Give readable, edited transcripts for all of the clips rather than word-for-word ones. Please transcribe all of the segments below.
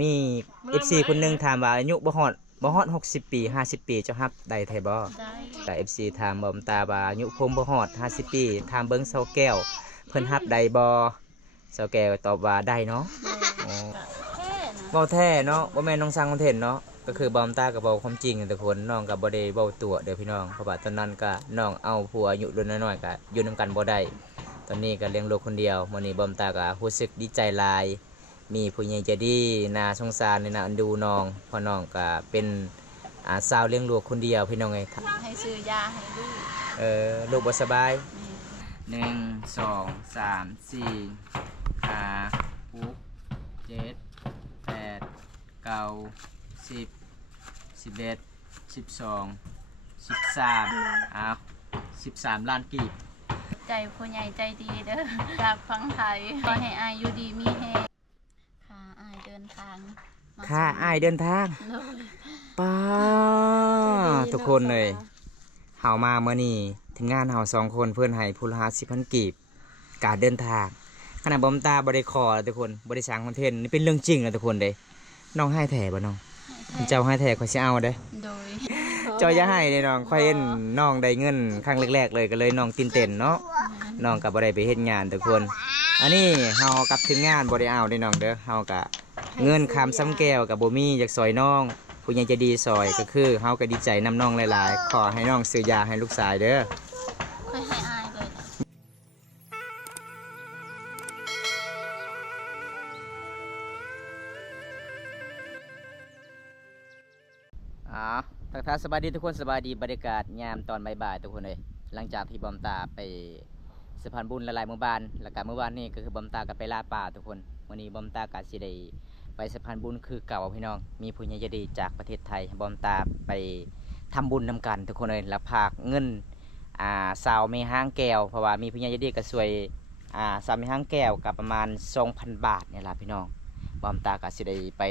มี FC คนหนึงถามว่าอายุบ่ฮอด60 ปี50 ปีเจ้าฮับได้ไทบ่แต่ FC ถามบ่ตาว่าอายุผมบ่ฮอด50 ปีถามเบิ่งเซาแก้วเพิ่นฮับได้บ่เซาแก้วตอบว่าได้เนาะอ๋อเว้าแท้เนาะบ่แม่นน้องสร้างคอนเทนต์เนาะก็คือบอมตาก็เว้าความจริงทุกคนน้องก็บ่ได้เว้าตัวเด้อพี่น้องเพราะว่าตอนนั้นก็น้องเอาผัวอายุรุ่นน้อยๆก็อยู่นำกันบ่ได้ตอนนี้ก็เลี้ยงลูกคนเดียวมื้อนี้บอมตาก็รู้สึกดีใจหลายมีผู้ใหญ่ใจดีน่าสงสารน่าเอ็นดูน้องเพราะน้องก็เป็นสาวเลี้ยงลูกคนเดียวพี่น้องไง ให้ซื้อยาให้ลูกลูกบ่สบาย1 2 3 4 5 6 7 8 9 10 11 12 13อ้าว13 ล้านกีบใจผู้ใหญ่ใจดีเด้อจากฟังไทยขอให้อายอยู่ดีมีแฮงค่ะอายเดินทางค่ะอายเดินทางป้าทุกคนเลยเฮามาเมื่อนี้ถึงงานเฮา2 คนเพื่อนให้ผู้ละ50,000 กีบการเดินทางขณะบอมตาบ่ได้ขอทุกคนบ่ได้สร้างคอนเทนต์นี่เป็นเรื่องจริงนะทุกคนเด้น้องให้แท้บ่น้องเจ้าให้แท้ข่อยสิเอาเด้โดยเจ้าอย่าให้เด้น้องข่อยเห็นน้องได้เงินครั้งแรกๆเลยก็เลยน้องตื่นเต้นเนาะน้องก็บ่ได้ไปเฮ็ดงานทุกคนอันนี้เฮากับทีมงานบ่ได้เอาเด้น้องเด้อเฮาก็เงินคำซ้ำแก้วกับบ่มีอยากซอยน้องผู้ใหญ่ใจดีซอยก็คือเฮาก็ดีใจนำน้องหลายๆขอให้น้องซื้อยาให้ลูกชายเด้อค่อยให้อายเลยทักทายสบายดีทุกคนสบายดีบรรยากาศยามตอนบ่ายๆทุกคนเลยหลังจากที่บอมตาไปสะพานบุญละลายเมื่อวานแล้วก็เมื่อวานนี้ก็คือบอมตาก็ไปล่าป่าทุกคนวันนี้บอมตาก็สิได้ไปสะพานบุญคือเก่าพี่น้องมีผู้ใหญ่ใจดีจากประเทศไทยบอมตาไปทำบุญนำกันทุกคนเลยแล้วพากเงินสาวเมห้างแก้วเพราะว่ามีผู้ใหญ่ใจดีก็ช่วยสาวเมห้างแก้วกับประมาณ 2,000 บาทเนี่ยล่ะพี่น้องบอมตาก็สิได้ไป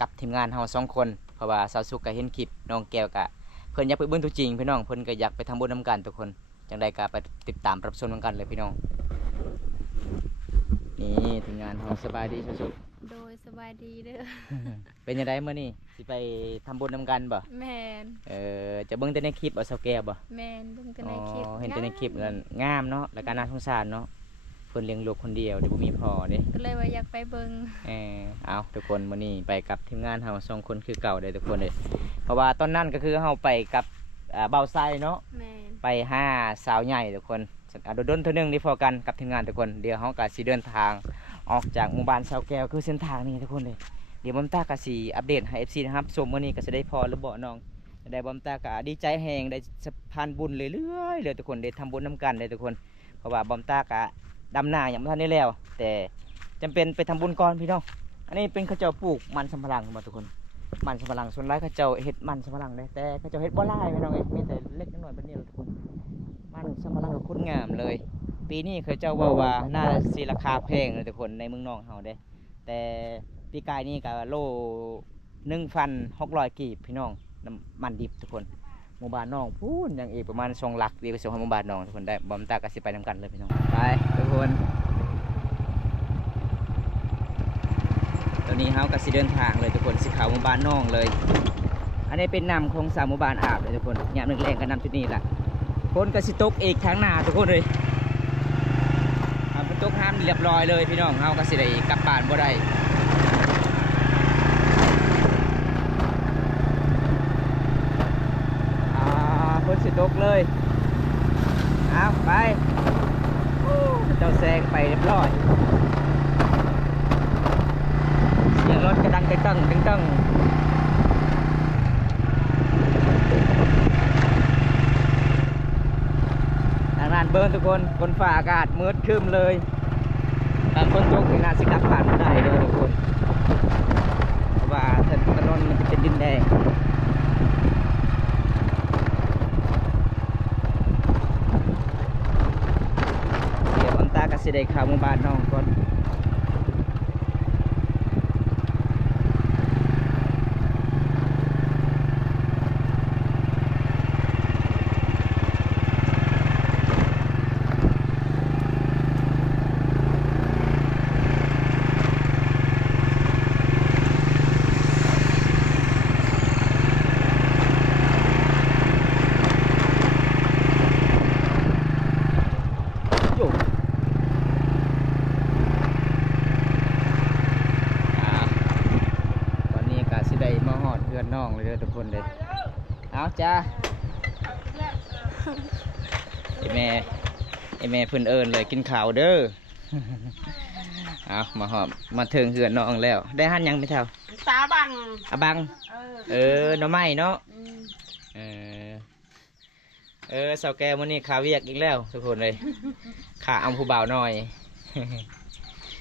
กับทีมงานเฮา2 คนเพราะว่าสาวสุกก็เห็นคลิปน้องแก้วก็เพิ่นอยากไปเบิ่งตัวจริงพี่น้องเพิ่นก็อยากไปทำบุญนำกันทุกคนจังใดก็ไปติดตามรับชมนำกันเลยพี่น้องนี่ทีมงานเฮาสบายดีสุดโดยสบายดีเด้อเป็นยังไงมื้อนี้สิไปทำบุญนำกันบ่แม่นจะเบิ่งแต่ในคลิปเอาเซาแก้วบ่แม่นเบิ่งแต่ในคลิปเห็นแต่ในคลิปนั่นงามเนาะแล้วก็น่าสงสารเนาะเพิ่นเลี้ยงลูกคนเดียวเดี๋ยวบ่มีพ่อเด้ก็เลยว่าอยากไปเบิ่งเอาทุกคนมื้อนี้ไปกับทีมงานเฮา2 คนคือเก่าเด้อทุกคนเด้เพราะว่าตอนนั้นก็คือเฮาไปกับเบาไซเนาะไป5 สาวใหญ่ทุกคนโดนเท่านึงนี่พอกันกับทีมงานทุกคนเดี๋ยวเฮาก็สิเดินทางออกจากหมู่บ้านเสาแก้วคือเส้นทางนี้ทุกคนเลยเดี๋ยวบอมตาก็สิอัปเดตให้ FC นะครับชมมื้อนี้ก็จะได้พอหรือบ่น้องได้บอมตาก็ดีใจแฮงได้สะพานบุญเรื่อยๆเลยทุกคนได้ทำบุญนำกันเลยทุกคนเพราะว่าบอมตาก็ดำนาอย่างบ่ทันได้แล้วแต่จำเป็นไปทำบุญก่อนพี่น้องอันนี้เป็นข้าวเจ้าปลูกมันสำปะหลังมาทุกคนมันสำปะหลังส่วนหลายข้าวเจ้าเฮ็ดมันสำปะหลังได้แต่ข้าวเจ้าเฮ็ดบ่หลายพี่น้องเอ้ยมีแต่เล็กน้อยๆแบบนี้ทุกคนมันสำปะหลังก็คุณงามเลยปีนี้ข้าวเจ้าว่าน่าสิราคาแพงเลยทุกคนในเมืองนอกเฮาเด้แต่ปีกายนี้ก็โล 1,600 กีบพี่น้องน้ำมันดิบทุกคนหมู่บ้านน้องพูนอย่างอีกประมาณ2 หลักดีไปส่งให้หมู่บ้านน้องทุกคนได้บอมตาก็สิไปนำกันเลยพี่น้องไปทุกคนตอนนี้เฮาก็สิเดินทางเลยทุกคนสิเข้าหมู่บ้านน้องเลยอันนี้เป็นน้ำของสาวหมู่บ้านอาบเลยทุกคนยามแรงๆก็น้ำจุดนี้แหละคนก็สิตกอีกทางหน้าทุกคนเลยฝนตกห้ามเรียบร้อยเลยพี่น้องเฮาก็สิได้กลับบ้านบ่ได้ฝนสิตกเลยเอาไปเจ้าแซงไปเรียบร้อยเสียงรถกระดังกระตั้งตึ้งทางด้านเบิร์นทุกคนบนฟ้าอากาศมืดครึ้มเลยตอนฝนตกน่าสิกลับบ้านไม่ได้เลยทุกคนเพราะว่าถนนมันเป็นดินแดงเดี๋ยวอันตาก็สิได้เข้าหมู่บ้านน้องก่อน น้องเลยเด้อทุกคนเลยเอาจ้าไอแม่เพิ่นเอิญเลยกินข้าวเด้อ เอามาหอบมาถึงเหือนน้องแล้วได้หั่นยังไม่เท่า ตาบัง อะบังหน่อไม้เนาะเสาแก้วมื้อนี้ข้าวเวียกอีกแล้วทุกคนเลยขาเอาผู้บ่าวหน่อย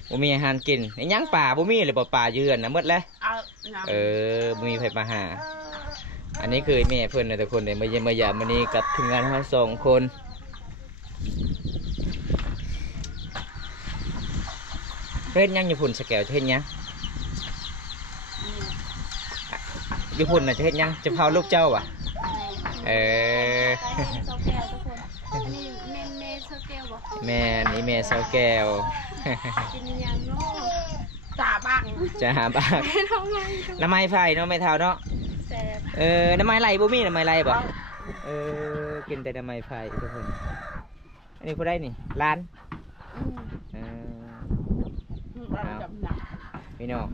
บ่มีอาหารกินไอ้ยังป่าบ่มีเลยป่าเยือนนะหมดแล้วบ่มีไผมาหาอันนี้คือแม่เพิ่นนะทุกคนเลยมาเยี่ยมมาหยามมื้อนี้กับทีมงานเรา2 คนเฮ็ดยังอยู่พุ่นสแกวเฮ็ดยังอยู่พุ่นน่ะจะเฮ็ดยังจะเผาลูกเจ้าอ่ะแม่นี่แม่เสาแก้วตาบังจะหาบ้างน้ำไม้ไผ่เนาะไม่เท่าเนาะน้ำไม้ไหลบ่มีน้ำไม้ไหลบ่กินแต่น้ำไม้ไผ่ทุกคนอันนี้ผู้ได้นี่ร้านพี่น้อง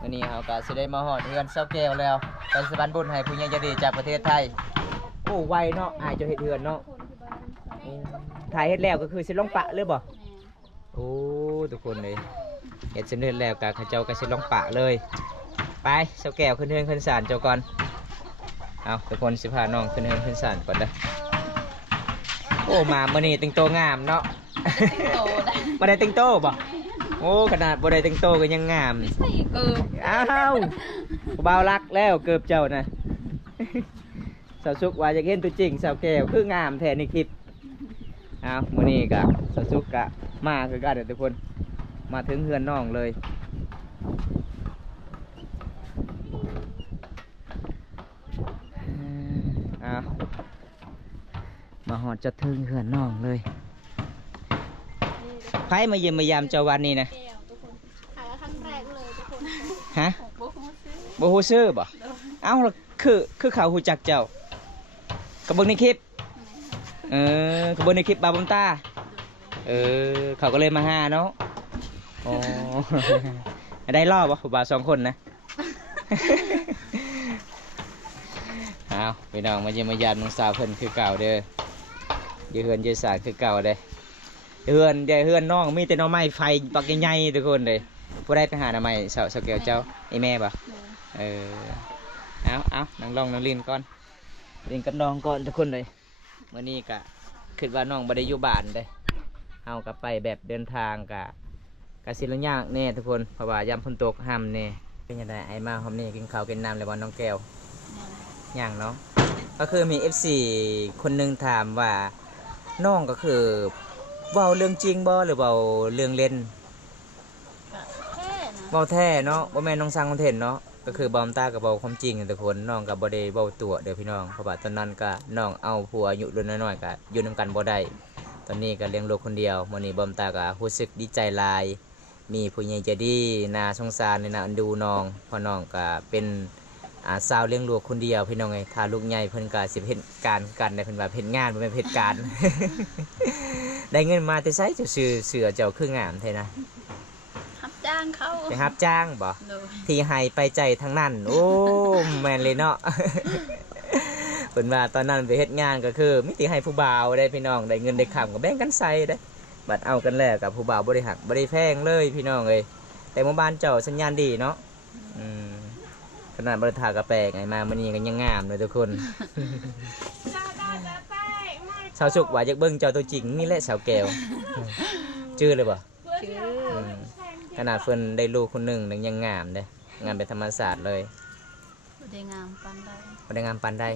วันนี้เราก็จะได้มาหอดเฮือนเสาแก้วแล้วเป็นสะพานบุญให้ผู้ใหญ่ใจดีจากประเทศไทยโอ้ไวเนาะอายจะเฮ็ดเฮือนเนาะถ่ายเฮ็ดแล้วก็คือสิลงปะเลยบ่โอ้ทุกคนเลยเฮ็ดเสร็จแล้วก็เขาเจ้าก็สิลงปะเลยไปเสาแก้วขึ้นเฮือนขึ้นศาลเจ้าก่อนเอาทุกคนสิพาน้องขึ้นเฮือนขึ้นศาลก่อนเด้อโอ้มามื้อนี้แต่งตัวงามเนาะบ่ได้แต่งตัวบ่โอ้ขนาดบ่ได้แต่งตัวก็ยังงามอ้าวบ่าวรักแล้วเกือบเจ้านะสาวสุกว่าอยากเห็นตัวจริงสาวแก้วคืองามแท้ในคลิปอ้าวมื้อนี้ก็สาวสุกก็มาคือกันเด้อทุกคนมาถึงเฮือนน้องเลยอ้าวมาหอดจะถึงเฮือนน้องเลยใครมาเยี่ยมมายามเจ้าวันนี้นะฮะโบฮูซื้อบ่เอ้าคือเขาหูจักเจ้ากระเบื้องในคลิปกระเบื้องในคลิปบาบุมตาเขาก็เลยมาหาเนาะโอ้ ได้รอบวะผู้บ่าว2 คนนะ เอาพี่น้องมาเยี่ยมมายามน้องสาวเพิ่นคือเก่าเด้อยืเฮือนยืสาคือเก่าเด้เฮือนน้องมีแต่หน่อไม้ไฟปักใหญ่ๆทุกคนเลยผู้ได้ไปหาหน่อไม้สาวแก้วเจ้าไอแม่ปะเอานั่งลองนั่งลินก่อนลินกับน้องก่อนทุกคนเลยวันนี้กะคิดว่าน้องบ่ได้อยู่บ้านเลยเอากลับไปแบบเดินทางกะสิลยากแน่ทุกคนเพราะว่ายามฝนตกห้ามแน่เป็นยังไงไอมาหอมนี่กินข้าวกินน้ำเลยวันน้องแก้วย่างเนาะก็คือมี FC คนหนึงถามว่าน้องก็คือเว้าเรื่องจริงบ่หรือเว้าเรื่องเล่นเว้าแท้เนาะบ่แม่นน้องสร้างคอนเทนต์เนาะก็คือบอมตากับเว้าความจริงทุกคนน้องก็บ่ได้เว้าตัวเด้อพี่น้องเพราะว่าตอนนั้นก็น้องเอาผัวอายุรุ่นน้อยๆก็อยู่นำกันบ่ได้ตอนนี้ก็เลี้ยงลูกคนเดียวมื้อนี้บอมตาก็รู้สึกดีใจหลายมีผู้ใหญ่ใจดีน่าสงสารน่าเอ็นดูน้องเพราะน้องก็เป็นสาวเลี้ยงลูกคนเดียวพี่น้องไงถ้าลูกใหญ่เพิ่นก็สิเฮ็ดการกันได้เพิ่นว่าเฮ็ดงานบ่แม่นเฮ็ดการ ได้เงินมาแต่ไสเจ้าซื้อเสื้อเจ้าคืองามแท้นะรับจ้างเขาไปรับจ้างบ่ที่ให้ไปใจทางนั้นโอ้แม่นเลยเนาะ เพิ่นว่าตอนนั้นไปเฮ็ดงานก็คือมีแต่ให้ผู้บ่าวได้พี่น้องได้เงินได้ค่ำก็แบ่งกันใส่ได้บัดเอากันแล้วกับผู้บ่าวบ่ได้หักบ่ได้แพงเลยพี่น้องเอ้ยแต่หมู่บ้านเจ้าสัญญาณดีเนาะขนาดบริทากระแปงไงมามันยังงามเลยทุกคนสาวสุกว่าจากเบิ้งเจ้าตัวจริงนี่แหละสาวแก้วชื่อเลยบ่ขนาดเฟินได้ลูกคนหนึ่งยังงามเลยงามเป็นธรรมศาสตร์เลยได้งามปันได้ได้งามปันได้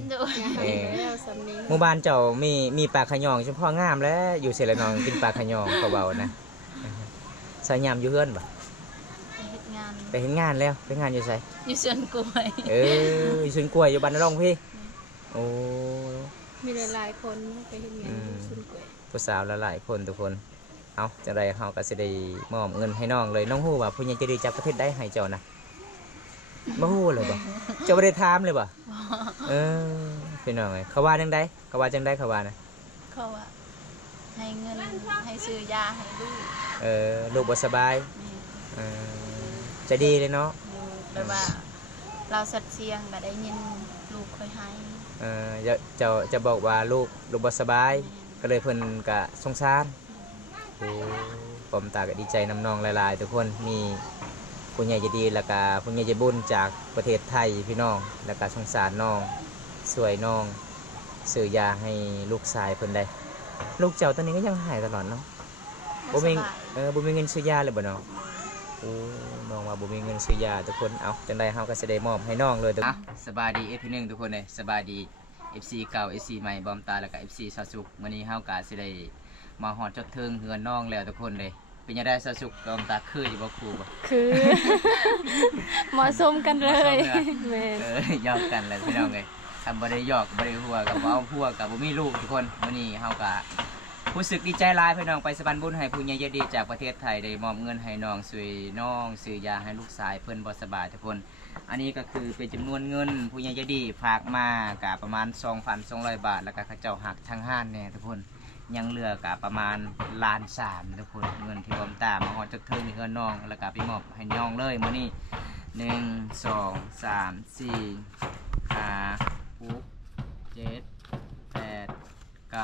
หมู่บ้านเจ้ามีปลาขยองเฉพาะงามแล้วอยู่เสร็จแล้วน้องกินปลาขยองเบาๆนะสายยามอยู่เฮือนบ่ไปเห็นงานแล้วไปงานอยู่ไสอยู่สวนกล้วยอยู่สวนกล้วยอยู่บ้านนรงพี่โอ้มีหลายคนไปเห็นงานอยู่สวนกล้วยผู้สาวหลายคนทุกคนเอาจังไรเขาก็สิได้มอบเงินให้น้องเลยน้องฮู้ว่าผู้ใหญ่ใจดีจากประเทศใดให้เจ้านะบ่ฮู้เลยบ่เจ้าบ่ได้ถามเลยบ่พี่น้องเอ้ยเขาว่าจังได๋เขาว่าจังได๋เขาว่านะเขาว่าให้เงินให้ซื้อยาให้ลูกลูกบ่สบายจะดีเลยเนาะแต่ว่า เราสัตว์เสียงก็ได้ยินลูกค่อยให้ จะบอกว่าลูกบ่สบายก็เลยเพิ่นก็สงสารโอ้ผมตาก็ดีใจนำน้องหลายๆทุกคนมีผู้ใหญ่ใจดีแล้วก็ผู้ใหญ่ใจบุญจากประเทศไทยพี่น้องแล้วก็สงสารน้องช่วยน้องซื้อยาให้ลูกชายเพิ่นได้ลูกเจ้าตอนนี้ก็ยังหายตลอดเนาะบ่มีบ่มีเงินซื้อยาเลยบ่เนาะโอ้น้องว่าบ่มีเงินซื้อยาทุกคนเอาจังได๋เฮาก็สิได้มอบให้น้องเลยทุกคนสบายดี F1 ทุกคนเลยสบายดี FC เก่า FC ใหม่บอมตาแล้วก็ FC ซาสุกมื้อนี้เฮาก็สิได้มาฮอดจดถึงเฮือนน้องแล้วทุกคนเลยเป็นยังไงซาสุกบอมตาคืออยู่บ่ครูบ่ คือ เหมาะสมกันเลยแม่น หยอกกันเลยพี่น้องเลยทำบ่ได้หยอกบ่ได้หัวกับเอาหัวกับบ่มีลูกทุกคนมื้อนี้เฮาก็รู้สึกดีใจหลายพี่น้องไปสะบันบุญให้ผู้ใหญ่ใจดีจากประเทศไทยได้มอบเงินให้น้องช่วยน้องซื้อยาให้ลูกชายเพิ่นบ่สบายทุกคนอันนี้ก็คือเป็นจำนวนเงินผู้ใหญ่ใจดีฝากมาก็ประมาณ 2,200 บาทแล้วก็เขาเจ้าหักทางห้านแน่ทุกคนยังเหลือก็ประมาณ1,300,000ทุกคนเงินที่บอมตามมาฮอดจดถึงนี่คือน้องแล้วก็ไปมอบให้น้องเลยมื้อนี้1 2 3 4 5 6 7 8 9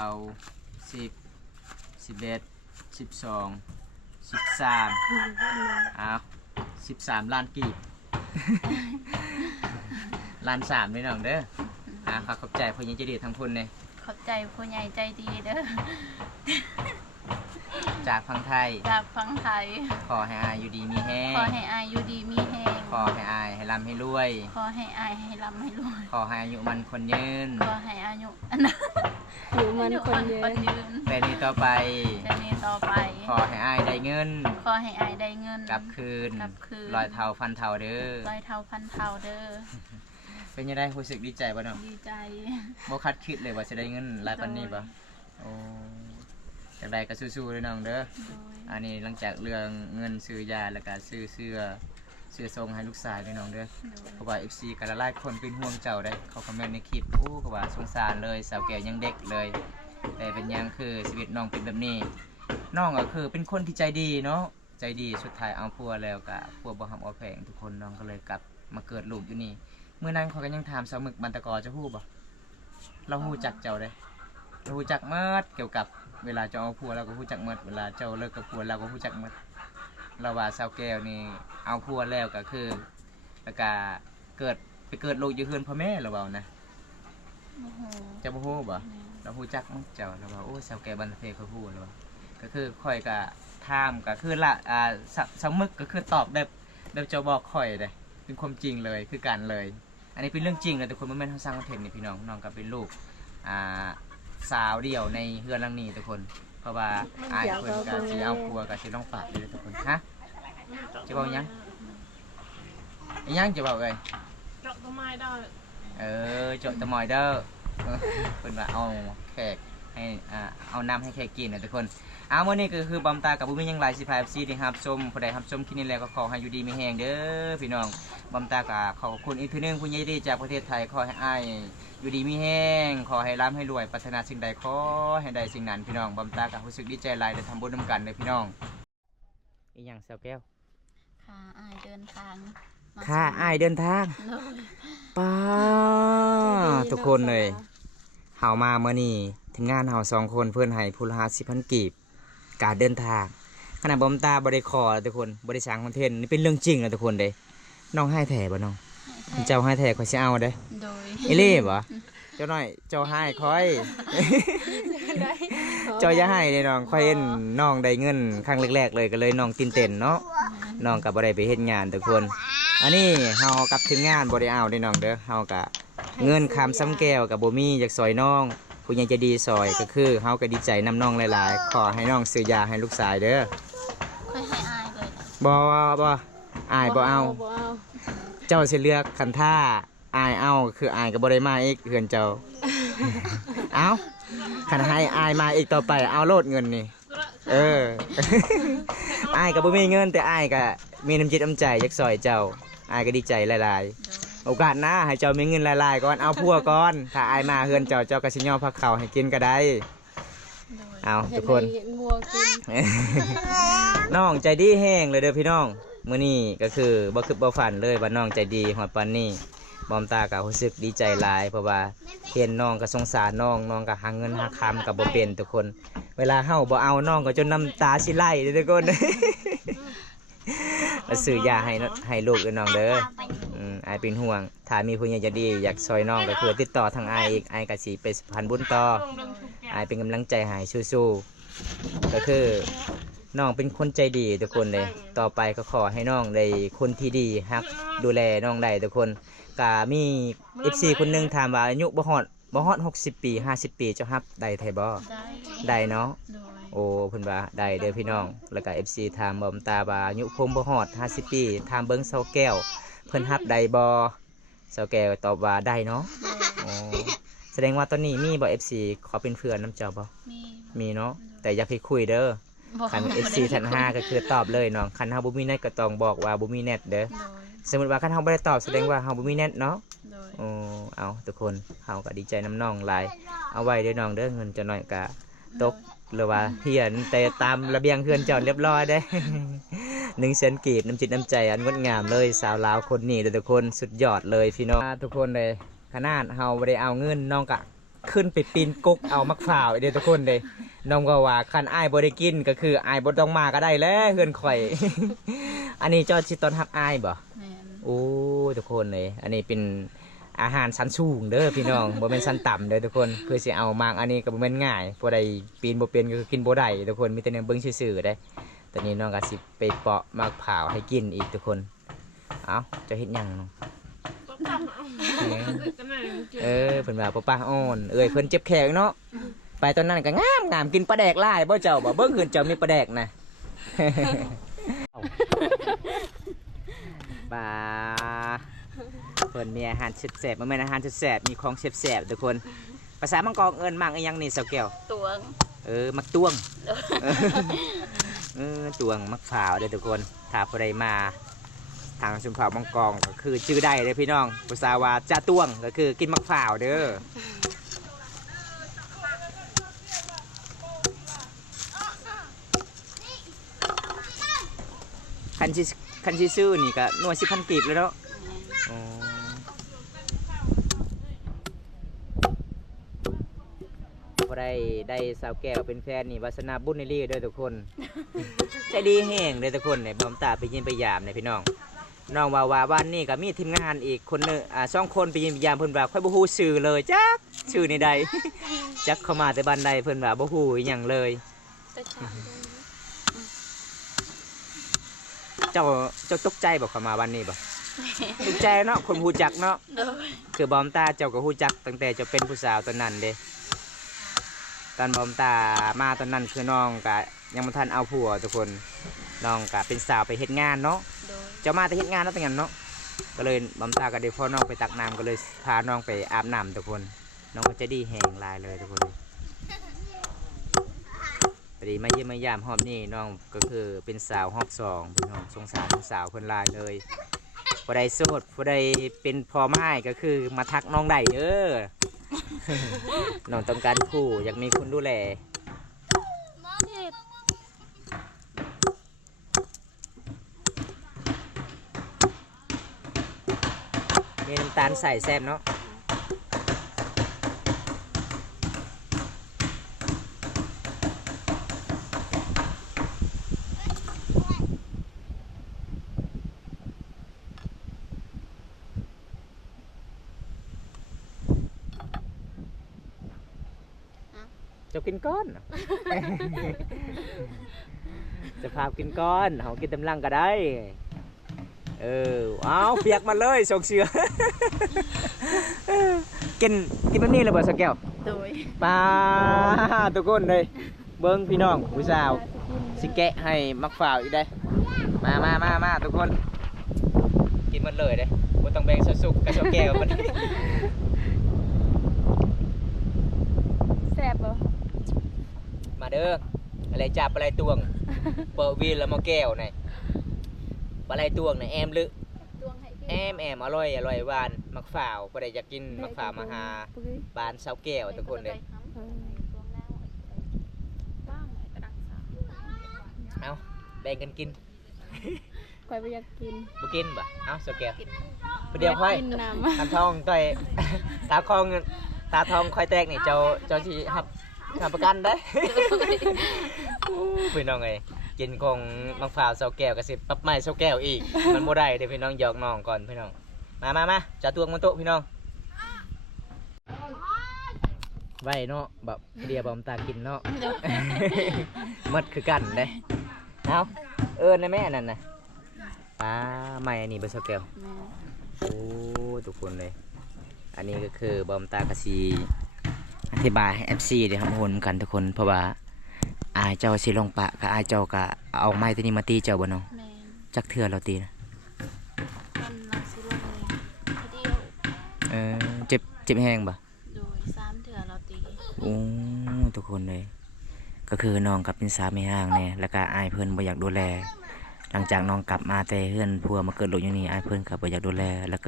10 11 12 13อ้าว13 ล้านกีบ ล้าน3นี่น้องเด้อขอบใจผู้ใหญ่ใจดีทั้งพุ่นเลย ขอบใจผู้ใหญ่ใจดีเด้อ จากพังไทย จากฟังไทย ขอให้อายอยู่ดีมีแห้ง ขอให้อายอยู่ดีมีแฮง ขอให้อายให้ร่ำให้รวย ขอให้อายให้ร่ำให้รวย ขอให้อายุมันคนยืน ขอให้อายุอันนั้น อยู่มันคนเดียว คนยืน แต่นี้ต่อไป จะมีต่อไป ขอให้อายได้เงิน ขอให้อายได้เงิน กลับคืน กลับคืน ลอยเท่าพันเท่าเด้อ ร้อยเท่าพันเท่าเด้อ เป็นยังไงรู้สึกดีใจบ่เนาะ ดีใจ บ่คัดคิดเลยว่าจะได้เงินหลายปานนี้บ่โอ้จังใดก็สู้ๆเลยน้องเด้อ โดย อันนี้หลังจากเรื่องเงินซื้อยาแล้วก็ซื้อเสื้อทรงให้ลูกชายด้วยน้องเด้อ โดย เพราะว่า FC กันละหลายคนเป็นห่วงเจ้าได้เขาคอมเมนต์ในคลิปโอ้ก็ว่าสงสารเลยสาวแก่ยังเด็กเลย แต่เป็นหยังคือชีวิตน้องเป็นแบบนี้น้องก็คือเป็นคนที่ใจดีเนาะใจดีสุดท้ายเอาพัวแล้วก็พัวบ่ฮับเอาแพงทุกคนน้องก็เลยกลับมาเกิดลูกอยู่นี่เมื่อนั้นเขาก็ยังถามสาวหมึกมันตะกอจะฮู้บ่เราฮู้จักเจ้าได้เราฮู้จักเมิดเกี่ยวกับเวลาเจ้าเอาพัวเราก็ฮู้จักเมิดเวลาเจ้าเลิกกับพัวเราก็ฮู้จักเมิดเราว่าสาวแก้วนี่เอาพัวแล้วก็คือแล้วก็เกิดลูกอยู่เฮือนพ่อแม่เราเว้านะ โอ้โห เจ้าบ่ฮู้บ่เราฮู้จักมั้งเจ้าเราว่าโอ้สาวแก้วบันเทเขาฮู้แล้วว่าก็คือข่อยก็ถามก็คือละสาวหมึกก็คือตอบแบบเจ้าบอกข่อยเด้เป็นความจริงเลยคือกันเลย อันนี้เป็นเรื่องจริงนะทุกคนไม่แม่นเขาสร้างคอนเทนต์นี่พี่น้องน้องก็เป็นลูกสาวเดี่ยวในเฮือนหลังนี้ทุกคนเพราะว่าอายเพิ่นก็สิเอาครัวก็สิต้องฝากเลยทุกคนฮะจะบอกหยังอีหยังจะบอกเอ้ย เจาะต้นไม้ได้ เจาะตะมอยเด้อเพิ่นว่าเอาแขกให้เอาน้ำให้แขกกินนะทุกคนมื้อนี้ก็คือบอมตากับบุ้มยังหลายสิพาย FC ที่รับชมผู้ใดรับชมคลิปนี้แล้วก็ขอให้อยู่ดีมีแฮงเด้อพี่น้องบอมตาก็ขอบคุณอีกทีนึงผู้ใหญ่ดีจากประเทศไทยขอให้อ้ายอยู่ดีมีแฮงขอให้ร่ำให้รวยปรารถนาสิ่งใดขอให้ได้สิ่งนั้นพี่น้องบอมตาก็รู้สึกดีใจหลายได้ทำบุญนำกันเลยพี่น้องอีหยังแซวแก้ว ค่ะอายเดินทางมา ค่ะอ้ายเดินทาง โดย ป้าทุกคนเลยเฮามาเมื่อนี้ถึงงานเฮา2คนเพื่อนให้ผู้ละ50,000กีบการเดินทางขณะบอมตาบริคอทุกคนบริสร้างคอนเทนต์นี่เป็นเรื่องจริงนะทุกคนเด้น้องให้แถบ่น้องเจ้าให้แถข่อยสิเอาเด้ โดย อีเล่บ่เจ้าน้อยเจ้าให้ค่อย เจ้าอย่าให้เด้น้องค่อยเห็นน้องได้เงินครั้งแรกๆเลยก็เลยน้องตื่นเต้นเนาะน้องก็บ่ได้ไปเฮ็ดงานทุกคน อันนี้เฮากลับถึงงานบ่ได้เอาเด้น้องเด้อเฮาก็เงินคำซ้ำแก้วก็บ่มีอยากซอยน้องผู้ใหญ่จะดีซอยก็คือเฮาก็ดีใจนำน้องหลายๆขอให้น้องซื้อยาให้ลูกชายเด้อ ค่อยให้อายเลย บ่อายบ่เอา บ่เอา เจ้าสิเลือกคันท่าอายเอาคืออายก็บ่ได้มาอีกเฮือนเจ้า เอาคันให้อายมาอีกต่อไปเอาโลดเงินนี่อายก็บ่มีเงินแต่อายก็มีน้ำจิตน้ำใจอยากซอยเจ้าอายก็ดีใจหลายๆโอกาสหน้าให้เจ้ามีเงินหลายๆก่อนเอาพัวก่อนถ้าอายมาเฮือนเจ้าก็สิย่อผักข้าวให้กินก็ได้ โดย เอาทุกคน เห็นวัวกิน น้องใจดีแห้งเลยเด้อพี่น้องมื้อนี้ก็คือบ่ฝันเลยว่าน้องใจดีฮอดปานนี้ บอมตาก็รู้สึกดีใจหลายเพราะว่าเห็นน้องก็สงสารน้องก็หาเงินหาคำก็บ่เป็นทุกคนเวลาเฮาบ่เอาน้องก็จนน้ำตาสิไหลเด้อทุกคน มาซื้อยาให้ลูกด้วยน้องเด้ออายเป็นห่วงถ้ามีผู้ใหญ่ใจะดีอยากซอยน้องก็คือติดต่อทางอายอีกอายก็สิไปสะพานบุญต่ออายเป็นกำลังใจให้สู้ๆก็คือน้องเป็นคนใจดีทุกคนเลยต่อไปก็ขอให้น้องได้คนที่ดีฮักดูแลน้องได้ทุกคนก็มี FC คนหนึงถามว่าอายุบ่ฮอด60 ปี50 ปีเจ้าฮับได้ไทบ่ได้เนาะ โดย โอ้เพิ่นว่าได้เด้อพี่น้องแล้วก็ FC ถามบอมตาว่าอายุผมบ่ฮอด50 ปีถามเบิ่งเสาแก้วเพิ่นรับได้บ่เสาแก้วตอบว่าได้เนาะอ๋อแสดงว่าตอนนี้มีบ่ FC ขอเป็นเพื่อนน้ำเจ้าบ่ มี มีเนาะแต่อยากให้คุยเด้อ บ่ คัน FC ท่าน5ก็คือตอบเลยน้องคันเฮาบ่มีเน็ตก็ต้องบอกว่าบ่มีเน็ตเด้อ โดย สมมุติว่าคันเฮาบ่ได้ตอบแสดงว่าเฮาบ่มีเน็ตเนาะ โดย โอ้เอาทุกคนเฮาก็ดีใจน้ำน้องหลายเอาไว้เด้อน้องเด้อเงินจะน้อยก็ตก หรือว่าเฮียนแต่ตามระเบียงเฮือนเจอดเรียบร้อยได้ 100,000 กีบน้ำจิตน้ำใจอันงดงามเลยสาวลาวคนนี้เด้อทุกคนสุดยอดเลยพี่น้องทุกคนเลยขนาดเฮาบ่ได้เอาเงินน้องก็ขึ้นไปปีนกกเอามักฝ่าวเด้อทุกคนเลยน้องก็ว่าคันอ้ายบ่ได้กินก็คืออ้ายบ่ต้องมาก็ได้แล้วเฮือนข่อย อันนี้เจ้าสิต้อนรับอ้ายบ่ แม่น โอ้ทุกคนเลยอันนี้เป็นอาหารชั้นสูงเด้อพี่น้อง บ่เป็นชั้นต่ำเด้อทุกคนเพื่อสิเอามากอันนี้ก็บ่แม่นง่ายผู้ใดปีนบ่เป็นก็คือกินบ่ได้ทุกคนมีแต่แนวเบิ่งซื่อๆได้ตอนนี้น้องก็สิไปเปาะมากเผาวให้กินอีกทุกคนเอ้าจะเฮ็ดหยังน้องเพิ่นว่าป้าอ่อนเอ้ยเพิ่นเจ็บแขนเนาะไปตอนนั้นก็งามกินปลาแดกหลายบ่เจ้าบ่เบิ่งเฮือนเจ้ามีปลาแดกนะ ปลาเพิ่นมีอาหารสุดแซ่บบ่แม่นอาหารสุดแซ่บมีของแซ่บๆทุกคนภาษามังกรเอิ้นมักอีหยังนี่เสาแก้ว ตวง มักตวงตวงมักฝาวเด้อทุกคนถ้าผู้ใดมาทางชุมพรมังกรก็คือชื่อได้เด้อพี่น้องภาษาว่าจ้าตวงก็คือกินมักฝาวเด้อคันสิซื้อนี่ก็หน่วย 10,000 กีบแล้วเนาะพอได้สาวแก้วเป็นแฟนนี่วาสนาบุญในรีเด้อทุกคน ใจดีแห้งเด้อทุกคนเนี่ยบอมตาไปยินไปยามเนี่ยพี่น้องน้องว่าวันนี้ก็มีทีมงานอีกคนนึง2 คนไปยินไปยามเพิ่นว่าค่อยบ่ฮู้ชื่อเลยจักชื่อนี่ใด จักเข้ามาแต่บ้านใดเพิ่นว่าบ่ฮู้อีหยังเลยเจ้าตกใจบ่เข้ามาวันนี้บ่ ตกใจเนาะคนฮู้จักเนาะ โดย คือบอมตาเจ้าก็ฮู้จักตั้งแต่เจ้าเป็นผู้สาวตอนนั้นเด้ตอนบอมตามาตอนนั้นคือน้องก็ยังบ่ทันเอาผัวทุกคนน้องก็เป็นสาวไปเฮ็ดงานเนาะ โดย เจ้ามาแต่เฮ็ดงานแล้วเป็นหยังเนาะก็เลยบอมตาก็ได้พ่อน้องไปตักน้ำก็เลยพาน้องไปอาบน้ำทุกคนน้องก็จะดีแหงหลายเลยทุกคนพอดีมาเยี่ยมมายามรอบนี้น้องก็คือเป็นสาวรอบ2พี่น้องสงสารสาวเพิ่นหลายเลยผู้ใดโสดผู้ใดเป็นพ่อไม้ก็คือมาทักน้องได้เด้อ น้องต้องการคู่อยากมีคนดูแลมีน้ำตาลใส่แซ่บเนาะจะกินก้อน จะพากินก้อนเขากินตำลังก็ได้เอาเปียกมาเลยส่งเสือ กินแบบนี้เลยบ่สักแก้ว โดย ปลาทุกคนเลยเบิ้งพี่น้องผู้สาวสิแกะให้มักฝ่าวอีกได้มาทุกคนกินมันเลยเด้บ่ต้องแบ่งสุกกับแก้วมัน แซ่บบ่ มาเด้ออะไรจับอะไรตวง เปิดวีนแล้วมาแก้วนี่อะไรตวงนี่แอมลึแอมอร่อยหวานมักฝ่าวบ่ได้อยากกินมักฝ่าวมาหาบ้านสาวแก้วทุกคนเลยเอาแบ่งกันกิน ข่อยบ่อยากกิน บ่กินบ่เอ้าสแกวผู้เดียวค่อย กินน้ำ ตาทองต่อย ตาทองค่อยแตกนี่เจ้าสิรับประกันได้ พี่น้องเอ้ยกินของมังฝาวเซาแก้วก็สิปรับใหม่เซาแก้วอีก มันบ่ได้เด้พี่น้องหยอกน้องก่อนพี่น้องมาจัดตวงบนโต๊ะพี่น้องไว้เนาะแบบเดียวบอมตากินเนาะ หมดคือกันเด้เอานะแม่นั่นน่ะปลาใหม่อันนี้เบอร์เซาแก้ว แม่ โอ้ทุกคนเลยอันนี้ก็คือบอมตากะซีอธิบายให้ FC เดี๋ยวครับโหนกันทุกคนเพราะว่าอายเจ้าสิลงปะกับอายเจ้าก็เอาไม้ตัวนี้มาตีเจ้าบ่เนาะ แม่ จักเทื่อเราตีนะ มันนักสิลงเลยทีเดียว เจ็บแห้งบ่ โดย3เถื่อเราตี โอ้ทุกคนเลยก็คือน้องกับเป็นสามีห่างเนี่ยแล้วก็อายเพิ่นบ่อยากดูแลหลังจากน้องกลับมาแต่เฮือนพัวมาเกิดลูกอย่างนี้อายเพิ่นก็บ่อยากดูแลแล้ว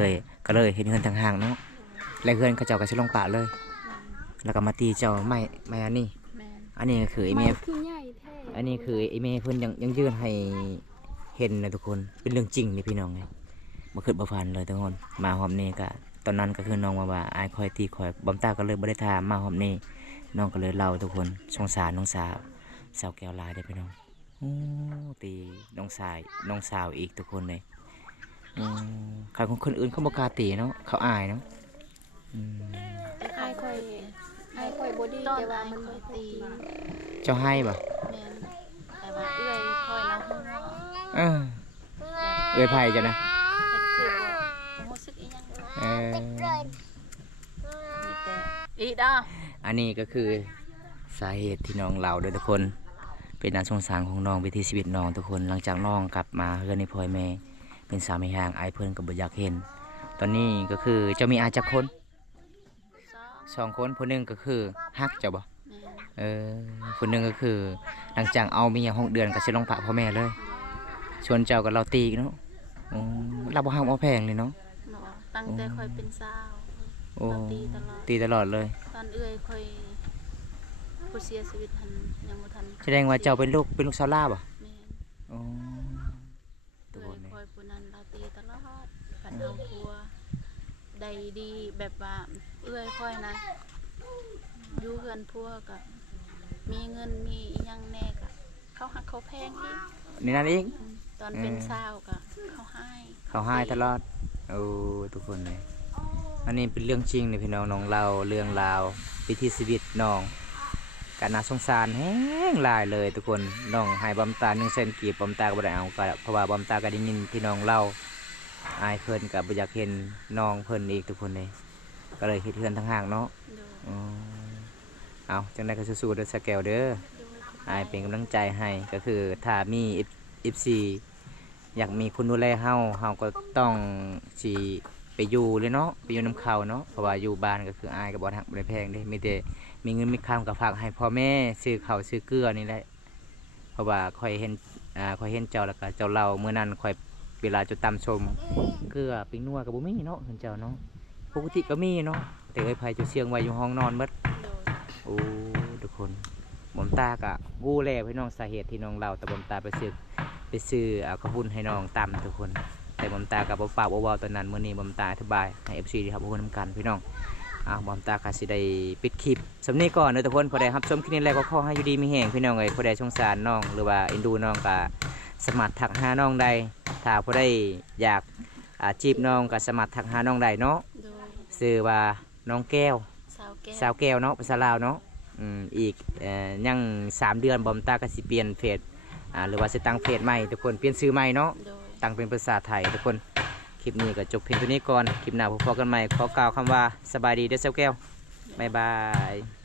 ก็เลยเฮ็ดเฮือนทางห่างเนาะแล้วเฮือนเขาเจ้าก็สิลงปะเลย แล้วก็มาตีเจ้าไม่อันนี้ แม่น อันนี้ก็คือไอ้ ไม้ เมย์ คือใหญ่แท้ อันนี้คือไอ้เมย์เพิ่นยังยื่นให้เห็นนะทุกคนเป็นเรื่องจริงนี่พี่น้องไงบ่คิดบ่ฝันเลยทุกคนมาหอมนี้ก็ตอนนั้นก็คือน้องว่าอายคอยตีคอยบอมตาก็เลยบ่ได้ถามมาหอมนี้น้องก็เลยเล่าทุกคนสงสารน้องสาวแก้วลายเด้อพี่น้องโอ้ตีน้องสาวอีกทุกคนเลยใครคนอื่นเขาบ่กล้าตีเนาะเขาอายเนาะ อายข่อยบ่ดี ตอน แต่ว่า อาย มัน คอยตี เจ้าให้บ่ แม่นแต่ว่าเอื้อยคอยนะหัว เอ้ยไผ่จ้ะนะ เฮ็ดคือบ่รู้สึกอีหยังมีแต่อีดา อันนี้ก็คือสาเหตุที่น้องเล่าด้วยทุกคนเป็นการสงสารของน้องวิถีชีวิตน้องทุกคนหลังจากน้องกลับมาเฮือนในพ่อแม่เป็นสามีห่างอายเพิ่นก็บ่อยากเห็น ตอนนี้ก็คือเจ้ามีอาจักคน 2 คนผู้หนึงก็คือฮักเจ้าบ่ แม่น ผู้หนึงก็คือหลังจากเอาเมีย6 เดือนก็สิลงปะพ่อแม่เลยชวนเจ้ากับเราตีเนาะเราบ่ฮักบ่แพงเลยเนาะ เนาะตั้งแต่คอยเป็นสาว โอ้ เราตีตลอด ตีตลอดเลย ตอนเอื้อยคอยผู้เสียชีวิตทันยังบ่ทัน แสดงว่าเจ้าเป็นลูกชาวลาวบ่ แม่น อ๋อทุก เอื้ ค อย นเลย คอยผู้นั้นเราตีตลอดผัดเอาครัวใดดีแบบว่าเอื้อยคอยนะอยู่เฮือนพัวกับมีเงินมีอีหยังแน่ก็เขาหักเขาแพงอีก นี่นั่นเอง ตอนเป็นสาวก็เขาให้ เขาให้ตลอดโอ้ทุกคนเลยอันนี้เป็นเรื่องจริงเลยพี่น้องน้องเราเรื่องราววิถีชีวิตน้องการน่าสงสารแห้งหลายเลยทุกคนน้องให้บอมตา1 เซนกีบบอมตาก็บ่ได้เอาก็เพราะว่าบอมตาก็ได้ยินพี่น้องเล่าอายเพิ่นก็บ่อยากเห็นน้องเพิ่นอีกทุกคนเลยก็เลยเฮ็ดเฮือนทางห่างเนาะ โดย อ๋อเอาจังได๋ก็สู้ๆเด้อสแกลเด้อ โดย อายเป็นกำลังใจให้ก็คือถ้ามี FC อยากมีคนดูแลเฮาก็ต้องสิไปอยู่เลยเนาะไปอยู่นำเขาเนาะเพราะว่าอยู่บ้านก็คืออายก็บ่ทักบ่ได้แพงเด้มีแต่มีเงินมีคำก็ฝากให้พ่อแม่ซื้อข้าวซื้อเกลือนี่แหละเพราะว่าค่อยเห็นเจ้าแล้วก็เจ้าเล่ามื้อนั้นค่อยเวลาจะตำส้มเกลือปิ้งนัวก็บ่มีเนาะเพิ่นเจ้าเนาะปกติก็มีเนาะแต่เอ้ยไผจะเสียงไว้อยู่ห้องนอนหมด โดย โอ้ทุกคนบอมตากะกู้แลพี่น้องสาเหตุที่น้องเราแต่บอมตาไปซื้อข้าวปุ้นให้น้องตำทุกคนแต่บอมตากับบ่ปากบ่เว้าตอนนั้นมื้อนี้บอมตาอธิบายให้ FC ได้ครับบ่ฮู้นำกันพี่น้องบอมตาก็สิได้ปิดคลิปสำนี้ก่อนเด้อทุกคนพอได้รับชมคลิปนี้แล้วก็ขอให้อยู่ดีมีแรงพี่น้องเอ้ยพอได้สงสารน้องหรือว่าเอ็นดูน้องก็สามารถทักหาน้องได้ถ้าพอได้อยากจีบน้องก็สามารถทักหาน้องได้เนาะ โดย ชื่อว่าน้องแก้ว สาวแก้ว สาวแก้วเนาะภาษาลาวเนาะอีกยัง3 เดือนบอมตาก็สิเปลี่ยนเฟซหรือว่าสิตั้งเฟซใหม่ทุกคนเปลี่ยนชื่อใหม่เนาะ โดย ตั้งเป็นภาษาไทยทุกคนคลิปนี้ก็จบเพียงเท่านี้ก่อนคลิปหน้าพบกันใหม่ขอกล่าวคำว่าสบายดีเด้อสาวแก้วบ๊ายบาย